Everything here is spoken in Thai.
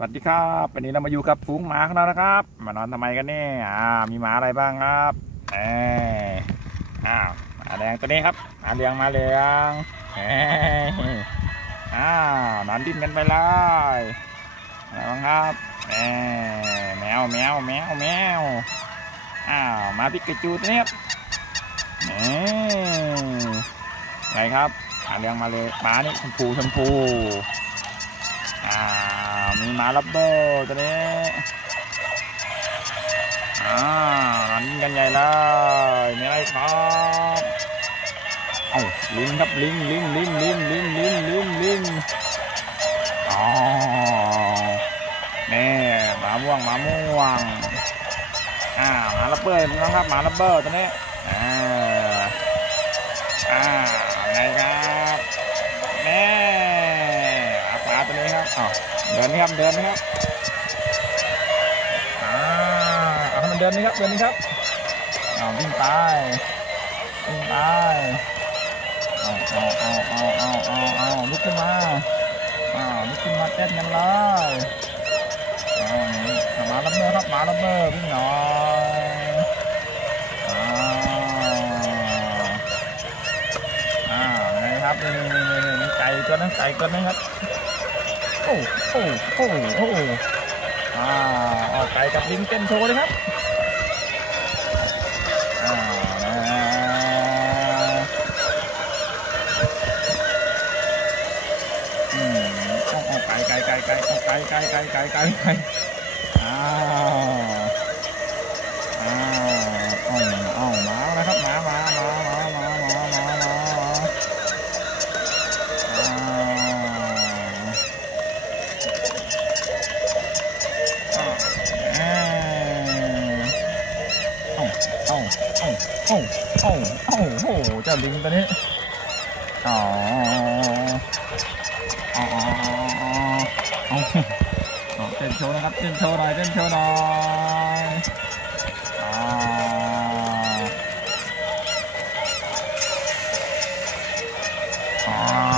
สวัสดีครับวันนี้เรามาอยู่กับฝูงหมาของเรานะครับ มานอนทำไมกันเนี่ยอ่ามีหมาอะไรบ้างครับเอออ้าวหมาแดงตัวนี้ครับหมาเหลืองหมาเหลืองเอ้ยอ้าวนอนดิ้นกันไปเลยอะไรบ้างครับเอ้ยแมวแมวแมวแมวอ้าวมาปิกาจูตัวนี้ครับเอ้ยไงครับหมาเหลืองมาเลืองหมานี่ชมพูชมพู มีหมาลับเบอร์ตัวนี้อ่านันกันใหญ่เลยมีอะไรครับเอ้าลิงครับลิงลิงลิงลิงลิงลิงลิงลิงอ๋อนี่หมาม่วงหมาม่วงอ่าหมาลับเบอร์นะครับหมาลับเบอร์ตัวนี้อ่าอ่าไงครับแน่อาปลาตัวนี้ครับอ้าว เดินนี่ครับเดินนี่ครับอ่าเอาให้มันเดินนี่ครับเดินนี่ครับอ้าววิ่งไปวิ่งไปเอาเอาเอาเอาเอาเอาเอาลุกขึ้นมาอ้าวลุกขึ้นมาเต้นกันเลยอ้าวหมาลับเบอร์ครับหมาลับเบอร์วิ่งหน่อยอ้าวอ่าไงครับนี่นี่นี่นี่ไก่ตัวนั้นไก่ตัวนั้นครับ อ้โอ้โอ้โอ้อ่าออกไปกับลิงเต้นโชว์เลยครับอานะอืมออาไก่ไก่ไก่ไก่เอาไก่ไก่ไก่ไก่ไก่ไก่อ้าว อ่าเอ้าเอ้าเอ้าเอ้โอ้โหเจ้าลิงตัวนี้ อ๋อ อ๋อเอาเต้นโชว์นะครับเต้นโชว์หน่อยเต้นโชว์หน่อยอ่าอ่า